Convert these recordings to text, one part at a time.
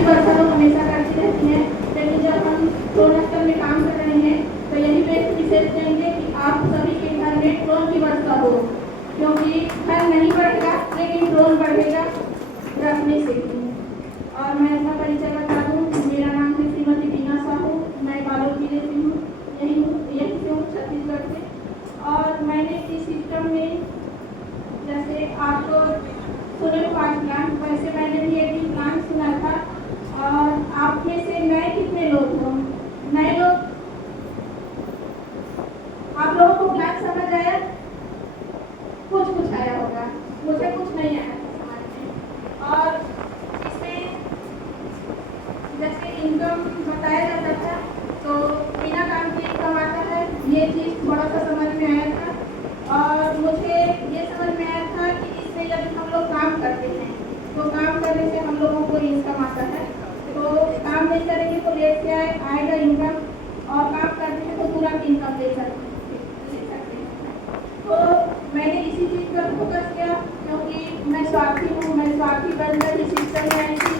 सभी वर्करों हमेशा करती रहती हैं, लेकिन जब हम ड्रोन स्तर में काम कर रहे हैं तो यही पे विशेष देंगे कि आप सभी के घर में ड्रोन की वर्षा हो, क्योंकि घर नहीं बढ़ेगा लेकिन ड्रोन बढ़ेगा रखने से। और मैं अपना परिचय बता दूँ, मेरा नाम है श्रीमती बीना साहू, मैं बालोद जिले से हूँ, यही से हूँ छत्तीसगढ़ से। और मैंने इस सिस्टम में जैसे आप तो सुने 5 प्लान, वैसे मैंने भी एक प्लान सुना था। और आप में से नए कितने लोग हो? नए लोग, आप लोगों को प्लान समझ आया? कुछ आया होगा, मुझे कुछ नहीं आया समझ में। और इसमें जैसे इनकम बताया जाता था तो बिना काम के इनकम आता है, ये चीज़ थोड़ा सा समझ में आया था। और मुझे ये समझ में आया था कि इसमें जब हम लोग काम करते हैं तो काम करने से हम लोगों को इनकम आता है, तो काम नहीं करेंगे तो लेट से आएगा इनकम, और काम करते हैं तो तुरंत इनकम ले सकते हैं। तो मैंने इसी चीज़ पर फोकस किया, क्योंकि मैं स्वार्थी हूँ, मैं स्वार्थी बनकर इस सिस्टम में आई थी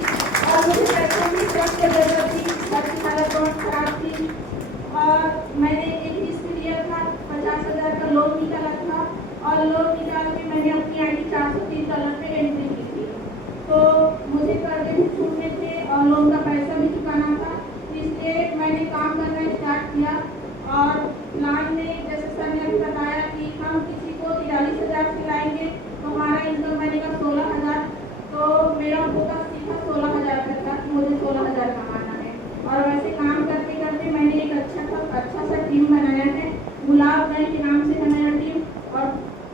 और मुझे पैसों की बहुत जरूरत थी, घर की हालत बहुत खराब थी। और मैंने एक लिस्ट लिया था, 50,000 का लोन निकाला था, और लोन निकाल के मैंने अपनी ID $430 पे एंट्री की थी। तो मुझे कर्जे भी छूटने थे और लोन का पैसा भी चुकाना था, इसलिए मैंने काम करना स्टार्ट किया। और प्लान में जैसे सर ने अभी बताया कि हम किसी को 43,000 से लाएंगे तो हमारा इनकम बनेगा 16,000, तो मेरा फोकस सीधा 16,000 तक था कि मुझे 16,000 कमाना है। और वैसे काम करते करते मैंने एक अच्छा सा टीम बनाया है, गुलाब गई के नाम से है मेरा टीम, और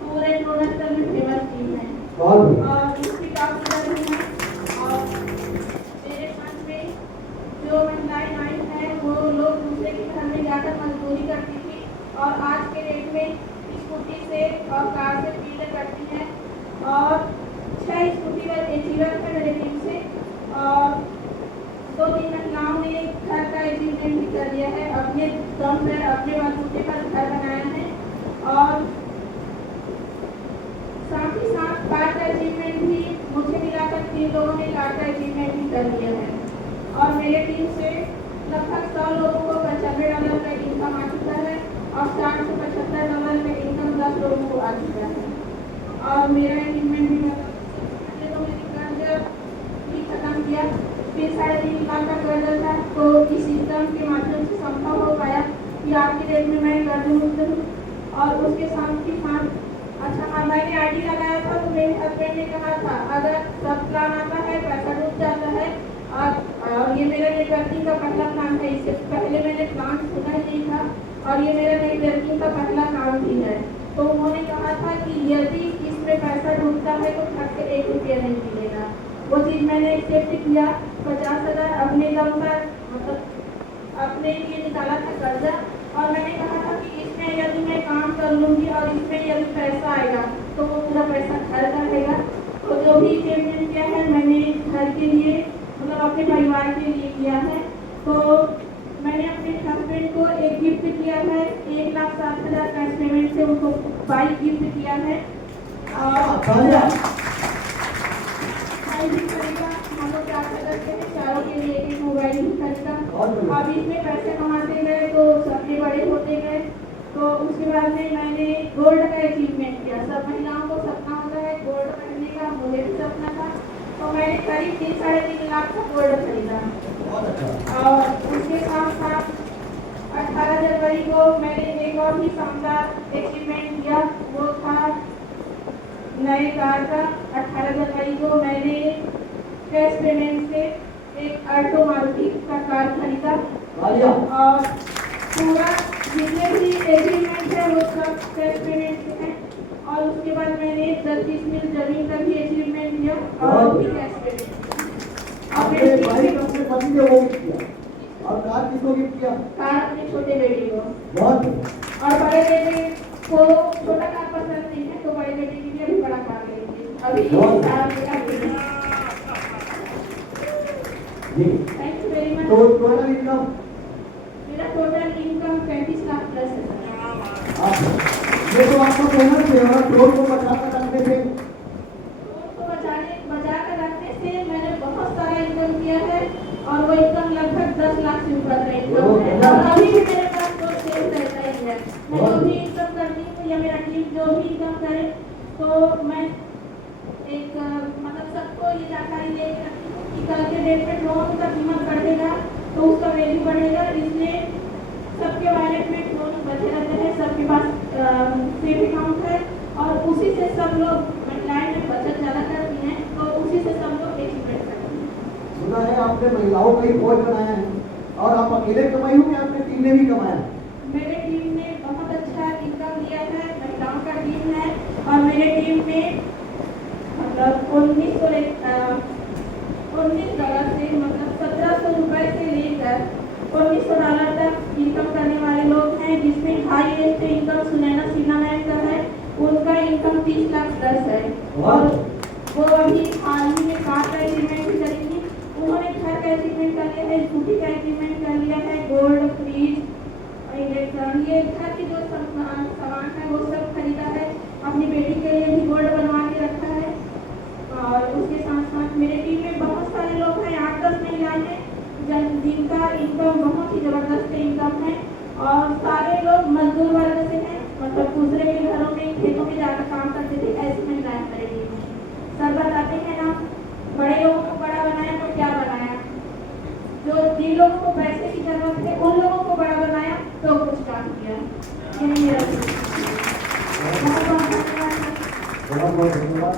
पूरे प्रोडक्टर में फेमस टीम है और इसकी काफ़ी जरूरी है। और मेरे मंच में जो महिलाएं आई हैं वो लोग दूसरे के घर में जाकर मजदूरी करती थी और आज के डेट में स्कूटी से और कार से फील्ड करती हैं। और 6 स्कूटी पर अचीवर है मेरे टीम से, और 2-3 महिलाओं ने घर का अचीवमेंट भी कर लिया है, अपने दम पर अपने बलबूते पर घर बनाया है। और साथ ही साथ कार का अचीवमेंट भी मुझे मिलाकर 3 लोगों ने कार का अचीवमेंट भी कर लिया है। और मेरे टीम से लगभग 100 लोगों को $95 का इनकम आ चुका है और $60 से $75 का इनकम 10 लोगों को आ चुका है। और मेरा अचीवमेंट भी पहले तो मैंने कर्ज भी खत्म किया, फिर 3.5 लाख का कर्ज था, तो इस सिस्टम के माध्यम से संभव हो पाया कि आज की डेट में मैं कर्ज मुक्त हूँ। और उसके साथ ही साथ अच्छा मैंने ID लगाया था तो मेरे हस्बैंड ने कहा था अगर सब प्लान आता है पैसा डूब जाता है, और ये मेरा नेटवर्किंग का पहला प्लान है, इससे पहले मैंने प्लान सुना ही नहीं था और ये मेरा नेटवर्किंग का पहला काम भी है। तो उन्होंने कहा था कि यदि इसमें पैसा डूबता है तो घर से 1 रुपया नहीं मिलेगा। वो चीज़ मैंने एक्सेप्ट किया, 50,000 अपने दम पर मतलब अपने लिए निकाला था कर्जा, और मैंने कहा था कि इसमें यदि मैं काम कर लूँगी और इसमें यदि पैसा आएगा तो वो पूरा पैसा घर का रहेगा। तो जो भी पेमेंट किया है मैंने घर के लिए मतलब अपने परिवार के लिए किया है। तो मैंने अपने हस्बैंड को एक गिफ्ट किया है, 1,07,000 कैश पेमेंट से उनको बाइक गिफ्ट किया है। और खरीदा, हम लोग 4 सदस्य हैं, चारों के लिए एक मोबाइल भी खरीदा। अब इसमें पैसे कमाते गए तो सपने बड़े होते गए, तो उसके बाद में मैंने गोल्ड का अचीवमेंट किया। सब महिलाओं को सपना होता है गोल्ड पहनने का, मुझे भी सपना था, तो मैंने करीब 3-3.5 लाख का गोल्ड खरीदा। और उसके साथ साथ 18 जनवरी को मैंने एक और भी शानदार अचीवमेंट किया, वो था नए कार का। 18 जनवरी को मैंने कैश पेमेंट से एक अल्टो मारुति का कार खरीदा, और पूरा जितने भी अचीवमेंट है वो सब कैश पेमेंट से है। और उसके बाद मैंने 30 मिल जमीन का भी अचीवमेंट लिया और भी कैश पेमेंट। और कार किसको गिफ्ट किया? कार अपने छोटे बेटे को। बहुत। और बड़े बेटे को छोटा कार पसंद नहीं है तो बड़े बेटे के लिए भी बड़ा कार लेंगे अभी इस साल का। Thank you very much. तो टोटल इनकम? मेरा टोटल इनकम 35 लाख प्लस है। ये तो आपका बोनस है, और ड्रोन को बचाकर रखने से बचा कर रखने से मैंने बहुत सारा इनकम किया है। 10 लाख से ऊपर का इनकम है और अभी भी मेरे पास तो सेव रहता ही है। मैं जो भी इनकम करती हूँ या मेरा टीम जो भी इनकम करे तो मैं एक मतलब सबको ये जानकारी दे रखती हूँ कि कल के डेट में लोन का कीमत बढ़ेगा तो उसका वैल्यू बढ़ेगा, इसलिए सबके वॉलेट में लोन बचे रहते हैं, सबके पास सेव अकाउंट है और उसी से सब लोग महिलाएं में बचत ज़्यादा करती हैं तो उसी से सब लोग अचीवमेंट करते हैं। सुना है आपने महिलाओं का ही फौज बनाया है और आप अकेले कमाई हो कि आपने टीम ने भी कमाया? मेरे टीम ने बहुत अच्छा इनकम दिया है, महिलाओं का टीम है और मेरे टीम में मतलब $19 से मतलब $1700 से लेकर $1900 तक इनकम करने वाले लोग हैं, जिसमें highest income Sunaina Sinha ma'am का है, उनका इनकम 30 लाख प्लस है और वो अभी हाल ही में कार का एग्रीमेंट भी करेंगी। उन्होंने घर का एग्रीमेंट कर लिया है, स्कूटी का एग्रीमेंट कर लिया है, गोल्ड, फ्रिज, इलेक्ट्रॉन, ये घर के जो सामान है वो सब खरीदा है, अपनी बेटी के लिए भी गोल्ड बनवा के रखा है। और उसके साथ साथ मेरे टीम में बहुत सारे लोग हैं, 8-10 महिलाएं हैं जिनका इनकम बहुत ही ज़बरदस्त इनकम है और सारे लोग मजदूर वर्ग से हैं, मतलब दूसरे के घरों में खेतों में जाकर काम करते थे, ऐसी महिलाएं मेरे टीम में। सर बताते हैं ना, बड़े लोगों को बड़ा बनाया तो क्या बनाया, जो जिन लोगों को पैसे की जरूरत है उन लोगों को बड़ा बनाया तो कुछ काम किया। यही मेरा बहुत बहुत धन्यवाद। बहुत बहुत धन्यवाद।